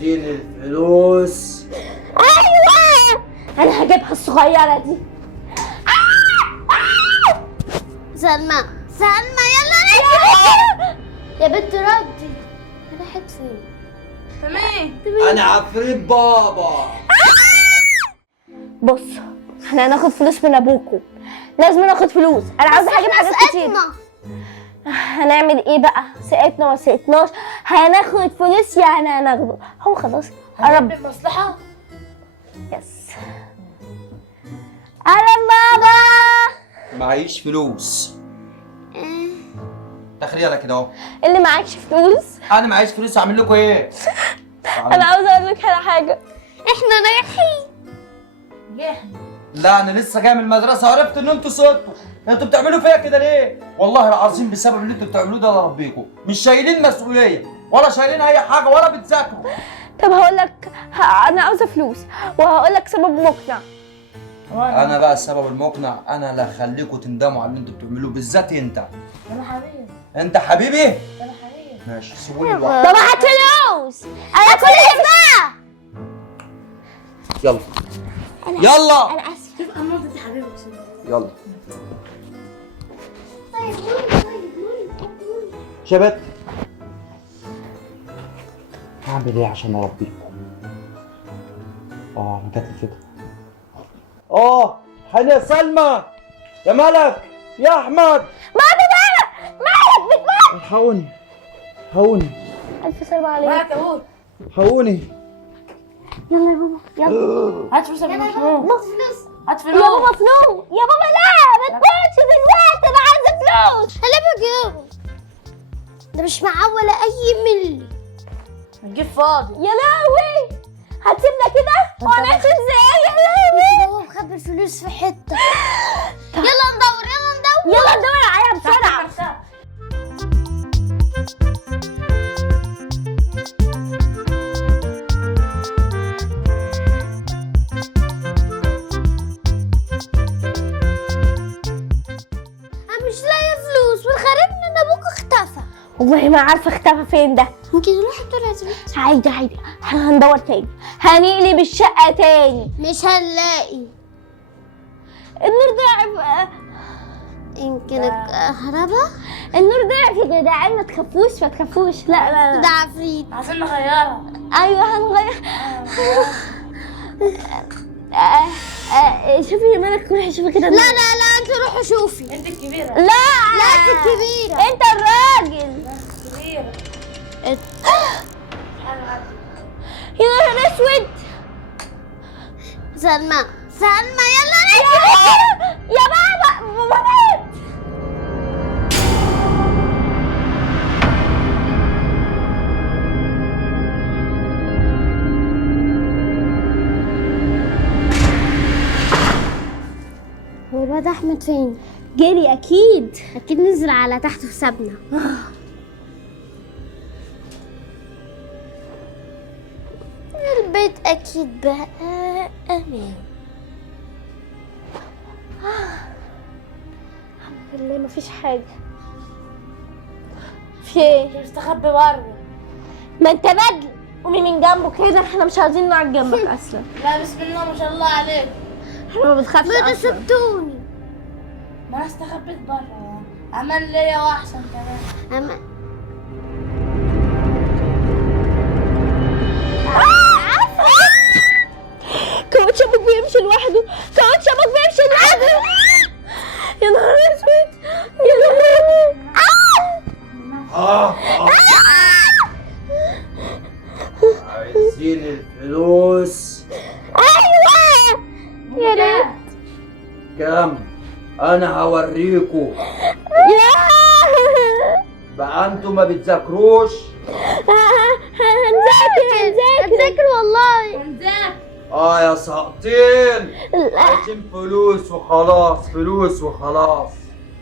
عايزين الفلوس. ايوه انا هجيبها الصغيره دي. سلمى سلمى يلا نجري يا بنت ردي. راحت فين؟ تمام. انا عفريت بابا. بص احنا هناخد فلوس من ابوكم، لازم ناخد فلوس. انا عاوزه هجيب حاجات كتير. هنعمل ايه بقى؟ سقطنا ما سقطناش هناخد فلوس يعني هناخده. هو خلاص قرب المصلحة. يس. انا بابا معيش فلوس. تخيلها كده اهو. اللي معكش فلوس. انا معيش فلوس اعمل لكم ايه؟ انا عاوزه اقول لك على حاجه. احنا رايحين. لا انا لسه جاي من المدرسه عرفت ان انتوا سقطتوا. انتوا بتعملوا فيا كده ليه؟ والله العظيم بسبب اللي انتوا بتعملوه ده انا ربيكم. مش شايلين مسؤوليه ولا شايلين اي حاجه ولا بتذاكروا. طب هقول لك انا عاوزه فلوس وهقول لك سبب مقنع. انا بقى السبب المقنع. انا اللي هخليكم تندموا على اللي انتوا بتعملوه بالذات انت. انا حبيبي. انت حبيبي؟ انا حبيبي. ماشي سيبوني لوحدي. طب هات فلوس. انا كل بقى. يلا يلا انا اسف. شوف امرت يا حبيبي. يلا شباب. هعمل ايه عشان اربيكم؟ انا جات لي فكره. حنا يا سلمى يا ملك يا احمد. مالك بتموت. الحقوني الحقوني الف سلامة عليك. معاك اهو. الحقوني. يلا يا بابا يلا. هات فلوس يا بابا. فلوس. هات يا فلوس. بابا فلوس يا بابا. لا ما تموتش دلوقتي انا عايزه فلوس. انا بجيبه. ده مش معاه ولا اي ملي. هتجيب فاضي. يا لهوي هتسيبنا كده وهنعيش ازاي؟ يا لهوي. هو مخبي الفلوس في حته. يلا ندور يلا ندور. يلا ندور عليها بسرعه. انا مش لاقيه فلوس والغريب ان ابوك اختفى. والله ما عارفه اختفى فين ده. ممكن نروح الدور عزبت. عادي احنا هندور تاني. هنقلب الشقه تاني. مش هنلاقي. النور ضعف. يمكن الكهرباء. النور ضعف يا جدعان. ما تخافوش لا ده عفريت. عايزين نغيرها. ايوه هنغير. شوفي يا مالك روحي شوفي كده. لا انت روحي شوفي. انت الكبيرة. لا انت الكبيره. انت الراجل. كبيرة. يا نهار اسود. سلمى يلا نجري. يا بابا مات. هو الواد احمد فين؟ جري اكيد. اكيد نزل على تحت وسابنا. البيت اكيد بقى امان. الحمد لله مفيش حاجه. في ايه؟ مستخبي بره. ما انت بدل قومي من جنبه كده. احنا مش عايزين نقعد جنبك اصلا. لا بسم الله ما شاء الله عليك. احنا ما بنخافش ما اصلا. سبتوني. ما انا استخبيت بره. عمل ليا واحسن كمان. اما كاوتش ابوك بيمشي لوحده. يا نهار اسود. يا نهار. عايزين الفلوس. ايوه يا ريت. كم؟ انا هوريكوا. بقى انتوا ما بتذاكروش. هنذاكر والله. ونذاكر. يا ساقطين. عايزين فلوس وخلاص.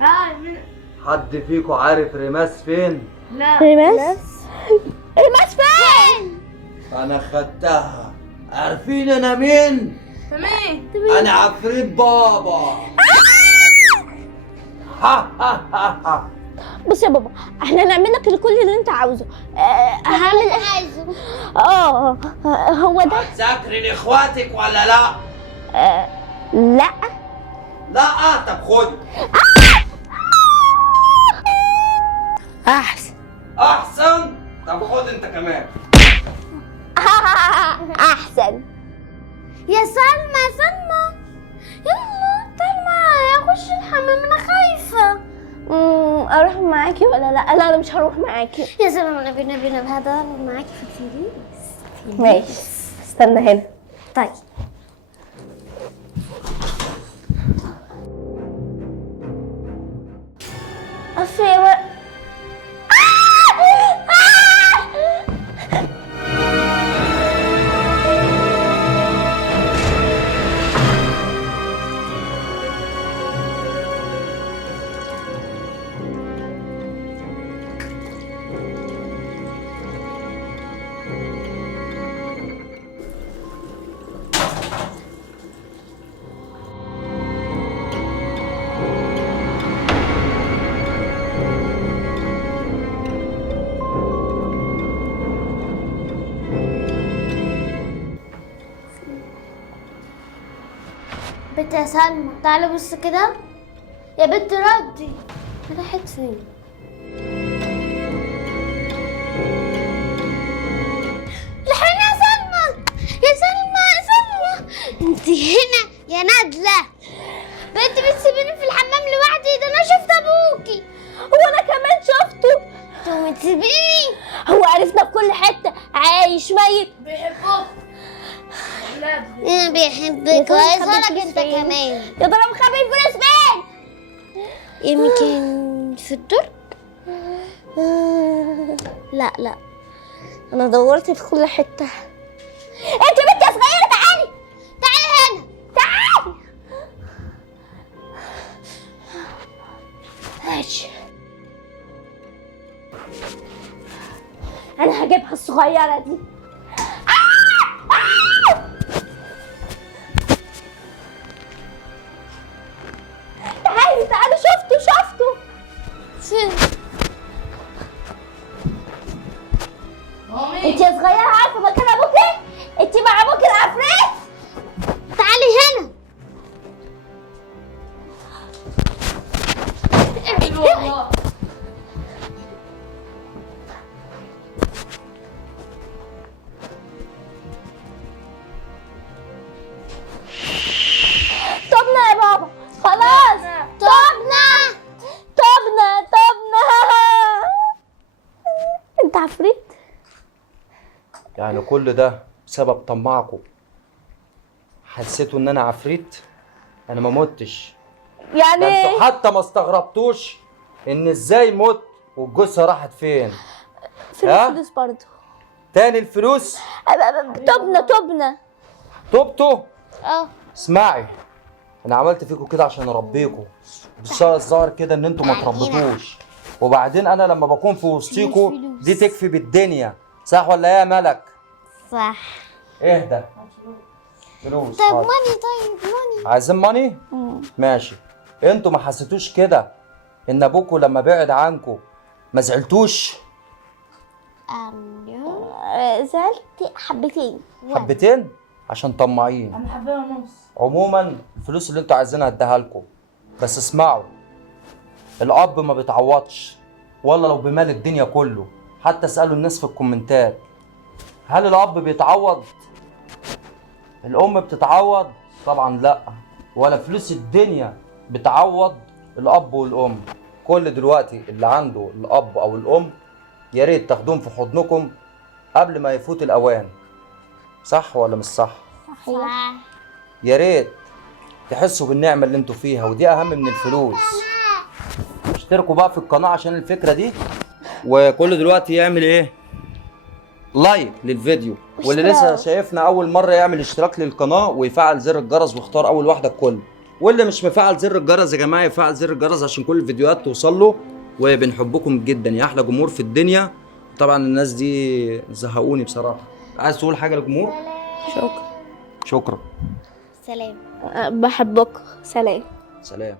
هاي حد فيكم عارف ريماس فين؟ لا. ريماس فين؟ انا خدتها. عارفين انا مين؟ تمام. انا عفريت بابا. بص يا بابا، احنا هنعمل لك كل اللي انت عاوزه. هعمل عايزه. هو ده. هتذاكري لاخواتك ولا لا؟ لا. لا. طب خد. احسن. احسن. طب خد انت كمان. احسن. يا سلمى يلا تعالي معايا اخش الحمام انا خايفه. اروح معاكي ولا لا؟ لا انا مش هروح معاكي. يا سلمى نبي هدور معاكي في الفلوس. ماشي استنى هنا. طيب أفي بنت يا سلمى تعالي بص كده. يا بنت ردي، راحت فين؟ الحين يا سلمى انت هنا يا نادلة. بنت بتسيبيني في الحمام لوحدي؟ ده انا شفت ابوكي. وانا كمان شفته. انتوا بتسيبيني؟ هو عرفنا في كل حته، عايش ميت. بيحبوك انا بيحبك وعايزك انت كمان. يا ترى مخبي الفلوس فين؟ يمكن في الدرج. لا انا دورت في كل حته. انت بنت يا صغيره، تعالي تعالي هنا. تعالي. ماشي، انا هجيبها الصغيره دي. تعالي شفته. فين؟ مامي انت يا صغيره عارفه مكان ابوك ايه؟ انت مع ابوك العفريت. تعالي هنا. والله طبنا يا بابا، خلاص طبنا. انت عفريت. يعني كل ده بسبب طماعكم؟ حسيتوا ان انا عفريت؟ انا ما متش. ده يعني انتوا حتى ما استغربتوش ان ازاي مت والجثه راحت فين؟ ها؟ فلوس برضه. تاني الفلوس؟ طبنا. طبتوا؟ اه اسمعي، انا عملت فيكم كده عشان اربيكم، بس الظاهر كده ان انتوا ما تربيتوش. وبعدين انا لما بكون في وسطيكم دي تكفي بالدنيا، صح ولا ايه يا ملك؟ صح. اهدى. فلوس. طيب حاضر. ماني عايزين ماني؟ ماشي. انتوا ما حسيتوش كده ان ابوكوا لما بعد عنكم ما زعلتوش؟ زعلت حبتين. حبتين عشان طماعين. انا حبيبه ونص. عموما الفلوس اللي انتوا عايزينها اديها لكم، بس اسمعوا، الاب ما بيتعوضش ولا لو بمال الدنيا كله. حتى اسالوا الناس في الكومنتات، هل الاب بيتعوض؟ الام بتتعوض؟ طبعا لا. ولا فلوس الدنيا بتعوض الاب والام. كل دلوقتي اللي عنده الاب او الام يا ريت تاخدوهم في حضنكم قبل ما يفوت الاوان. صح ولا مش صح؟ صح. يا ريت تحسوا بالنعمه اللي انتوا فيها، ودي اهم من الفلوس. اشتركوا بقى في القناه عشان الفكره دي، وكل دلوقتي يعمل ايه؟ لايك للفيديو، واللي لسه شايفنا اول مره يعمل اشتراك للقناه ويفعل زر الجرس ويختار اول واحده الكل، واللي مش مفعل زر الجرس يا جماعه يفعل زر الجرس عشان كل الفيديوهات توصل له. وبنحبكم جدا يا احلى جمهور في الدنيا. طبعا الناس دي زهقوني بصراحه. عايز تقول حاجه للجمهور؟ شكرا. شكرا. سلام. بحبك. سلام. سلام.